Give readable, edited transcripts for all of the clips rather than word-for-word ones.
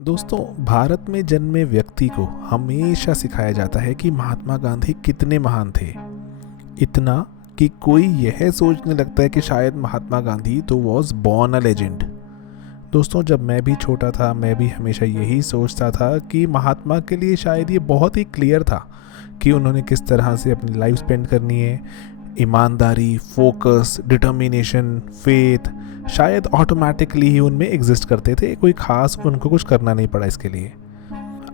दोस्तों, भारत में जन्मे व्यक्ति को हमेशा सिखाया जाता है कि महात्मा गांधी कितने महान थे। इतना कि कोई यह सोचने लगता है कि शायद महात्मा गांधी तो वॉज बॉर्न अ लेजेंड। दोस्तों, जब मैं भी छोटा था मैं भी हमेशा यही सोचता था कि महात्मा के लिए शायद ये बहुत ही क्लियर था कि उन्होंने किस तरह से अपनी लाइफ स्पेंड करनी है। ईमानदारी, फोकस, डिटर्मिनेशन, फेथ शायद ऑटोमेटिकली ही उनमें एग्जिस्ट करते थे। कोई ख़ास उनको कुछ करना नहीं पड़ा इसके लिए।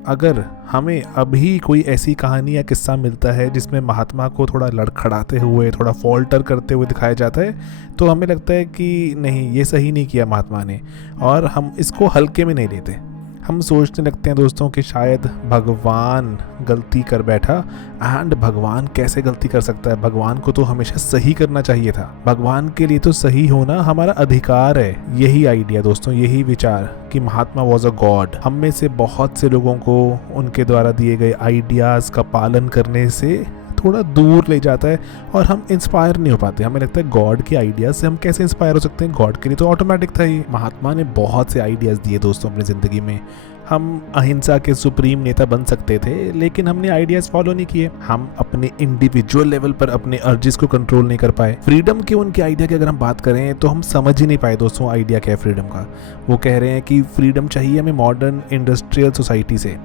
अगर हमें अभी कोई ऐसी कहानी या किस्सा मिलता है जिसमें महात्मा को थोड़ा लड़खड़ाते हुए, थोड़ा फॉल्टर करते हुए दिखाया जाता है, तो हमें लगता है कि नहीं, ये सही नहीं किया महात्मा ने, और हम इसको हल्के में नहीं लेते। हम सोचने लगते हैं दोस्तों कि शायद भगवान गलती कर बैठा। एंड भगवान कैसे गलती कर सकता है? भगवान को तो हमेशा सही करना चाहिए था। भगवान के लिए तो सही होना हमारा अधिकार है। यही आइडिया दोस्तों, यही विचार कि महात्मा वॉज अ गॉड, हम में से बहुत से लोगों को उनके द्वारा दिए गए आइडियाज़ का पालन करने से थोड़ा दूर ले जाता है और हम इंस्पायर नहीं हो पाते। हमें लगता है गॉड के आइडियाज़ से हम कैसे इंस्पायर हो सकते हैं? गॉड के लिए तो ऑटोमेटिक था ये। महात्मा ने बहुत से आइडियाज़ दिए दोस्तों अपनी ज़िंदगी में। हम अहिंसा के सुप्रीम नेता बन सकते थे, लेकिन हमने आइडियाज़ फॉलो नहीं किए। हम अपने इंडिविजुअल लेवल पर अपने अर्जिस को कंट्रोल नहीं कर पाए। फ्रीडम के उनके आइडिया की अगर हम बात करें तो हम समझ ही नहीं पाए दोस्तों आइडिया क्या है फ्रीडम का। वो कह रहे हैं कि फ्रीडम चाहिए हमें मॉडर्न इंडस्ट्रियल सोसाइटी से,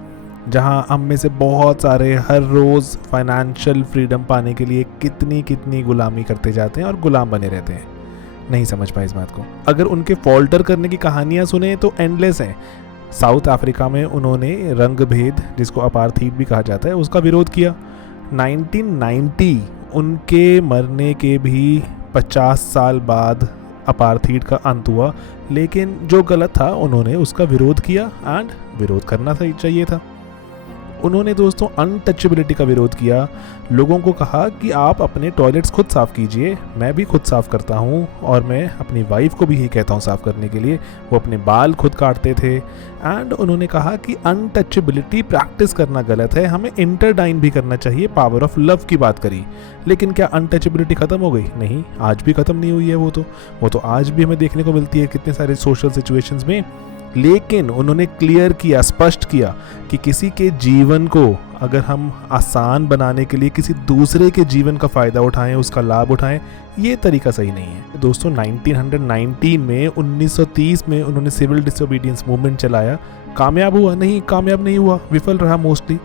जहाँ हम में से बहुत सारे हर रोज़ फाइनेंशियल फ्रीडम पाने के लिए कितनी कितनी गुलामी करते जाते हैं और गुलाम बने रहते हैं। नहीं समझ पाए इस बात को। अगर उनके फॉल्टर करने की कहानियाँ सुने तो एंडलेस हैं। साउथ अफ्रीका में उन्होंने रंग भेद, जिसको अपार्थीड भी कहा जाता है, उसका विरोध किया। 1990 उनके मरने के भी 50 साल बाद अपार्थीड का अंत हुआ, लेकिन जो गलत था उन्होंने उसका विरोध किया। एंड विरोध करना चाहिए था। उन्होंने दोस्तों अनटचेबिलिटी का विरोध किया। लोगों को कहा कि आप अपने टॉयलेट्स खुद साफ़ कीजिए। मैं भी खुद साफ़ करता हूँ और मैं अपनी वाइफ को भी यही कहता हूँ साफ़ करने के लिए। वो अपने बाल खुद काटते थे। एंड उन्होंने कहा कि अनटचेबिलिटी प्रैक्टिस करना गलत है, हमें इंटरडाइन भी करना चाहिए। पावर ऑफ लव की बात करी। लेकिन क्या अनटचेबिलिटी ख़त्म हो गई? नहीं, आज भी ख़त्म नहीं हुई है। वो तो आज भी हमें देखने को मिलती है कितने सारे सोशल सिचुएशंस में। लेकिन उन्होंने क्लियर किया, स्पष्ट किया कि किसी के जीवन को अगर हम आसान बनाने के लिए किसी दूसरे के जीवन का फ़ायदा उठाएं, उसका लाभ उठाएं, ये तरीका सही नहीं है। दोस्तों 1919 में 1930 में उन्होंने सिविल डिसोबीडियंस मूवमेंट चलाया। कामयाब हुआ? नहीं, कामयाब नहीं हुआ, विफल रहा मोस्टली।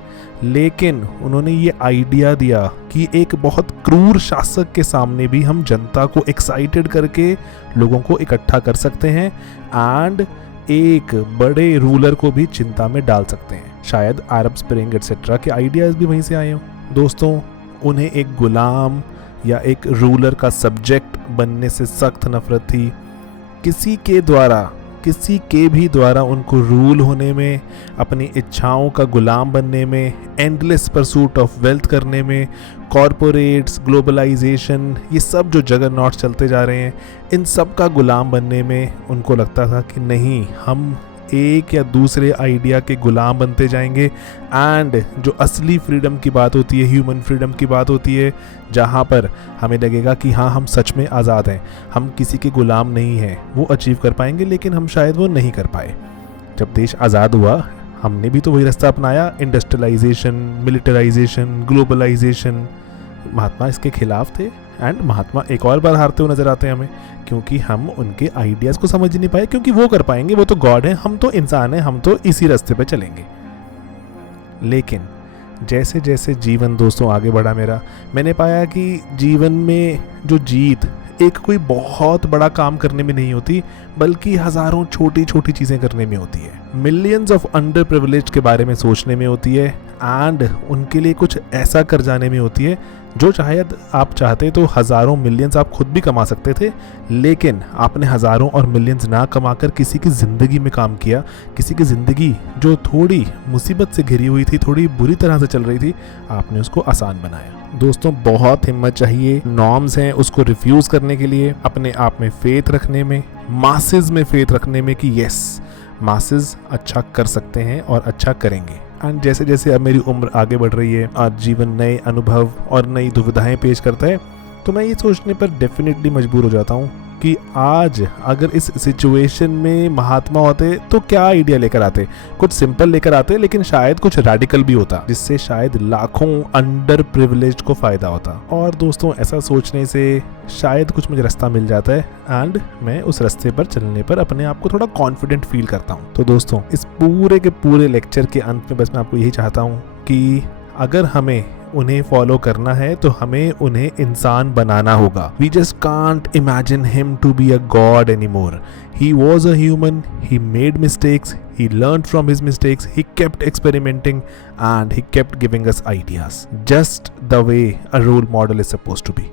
लेकिन उन्होंने ये आइडिया दिया कि एक बहुत क्रूर शासक के सामने भी हम जनता को एक्साइटेड करके लोगों को इकट्ठा कर सकते हैं एंड एक बड़े रूलर को भी चिंता में डाल सकते हैं। शायद अरब स्प्रिंग एटसेट्रा के आइडियाज़ भी वहीं से आए हों। दोस्तों, उन्हें एक गुलाम या एक रूलर का सब्जेक्ट बनने से सख्त नफरत थी। किसी के भी द्वारा उनको रूल होने में, अपनी इच्छाओं का गुलाम बनने में, एंडलेस परसूट ऑफ वेल्थ करने में, कॉरपोरेट्स, ग्लोबलाइजेशन, ये सब जो जगरनॉट चलते जा रहे हैं, इन सब का गुलाम बनने में उनको लगता था कि नहीं, हम एक या दूसरे आइडिया के गुलाम बनते जाएंगे। एंड जो असली फ्रीडम की बात होती है, ह्यूमन फ्रीडम की बात होती है, जहाँ पर हमें लगेगा कि हाँ, हम सच में आज़ाद हैं, हम किसी के गुलाम नहीं हैं, वो अचीव कर पाएंगे। लेकिन हम शायद वो नहीं कर पाए। जब देश आज़ाद हुआ हमने भी तो वही रास्ता अपनाया, इंडस्ट्रियलाइजेशन, मिलिटराइजेशन, ग्लोबलाइजेशन। महात्मा इसके खिलाफ थे। एंड महात्मा एक और बार हारते हुए नजर आते हैं हमें, क्योंकि हम उनके आइडियाज़ को समझ नहीं पाए। क्योंकि वो कर पाएंगे, वो तो गॉड हैं, हम तो इंसान हैं, हम तो इसी रास्ते पे चलेंगे। लेकिन जैसे जैसे जीवन दोस्तों आगे बढ़ा मैंने पाया कि जीवन में जो जीत एक कोई बहुत बड़ा काम करने में नहीं होती, बल्कि हज़ारों छोटी छोटी चीज़ें करने में होती है। मिलियंस ऑफ अंडर प्रिविलेज्ड के बारे में सोचने में होती है। एंड उनके लिए कुछ ऐसा कर जाने में होती है जो शायद आप चाहते तो हज़ारों मिलियंस आप खुद भी कमा सकते थे, लेकिन आपने हज़ारों और मिलियंस ना कमाकर किसी की ज़िंदगी में काम किया। किसी की ज़िंदगी जो थोड़ी मुसीबत से घिरी हुई थी, थोड़ी बुरी तरह से चल रही थी, आपने उसको आसान बनाया। दोस्तों, बहुत हिम्मत चाहिए। नॉर्म्स हैं उसको रिफ्यूज़ करने के लिए, अपने आप में फेथ रखने में, मासेस में फेथ रखने में कि यस, मासेस अच्छा कर सकते हैं और अच्छा करेंगे। एंड जैसे जैसे अब मेरी उम्र आगे बढ़ रही है और जीवन नए अनुभव और नई दुविधाएं पेश करता है, तो मैं ये सोचने पर डेफिनेटली मजबूर हो जाता हूँ कि आज अगर इस सिचुएशन में महात्मा होते तो क्या आइडिया लेकर आते। कुछ सिंपल लेकर आते, लेकिन शायद कुछ रेडिकल भी होता, जिससे शायद लाखों अंडर प्रिविलेज्ड को फायदा होता। और दोस्तों, ऐसा सोचने से शायद कुछ मुझे रास्ता मिल जाता है एंड मैं उस रास्ते पर चलने पर अपने आप को थोड़ा कॉन्फिडेंट फील करता हूँ। तो दोस्तों, इस पूरे के पूरे लेक्चर के अंत में बस मैं आपको यही चाहता हूँ कि अगर हमें उन्हें फॉलो करना है तो हमें उन्हें इंसान बनाना होगा। We just can't imagine him to be a god anymore. He was a human, he made mistakes, he learned from his mistakes, he kept experimenting and he kept giving us ideas. Just the way a role model is supposed to be.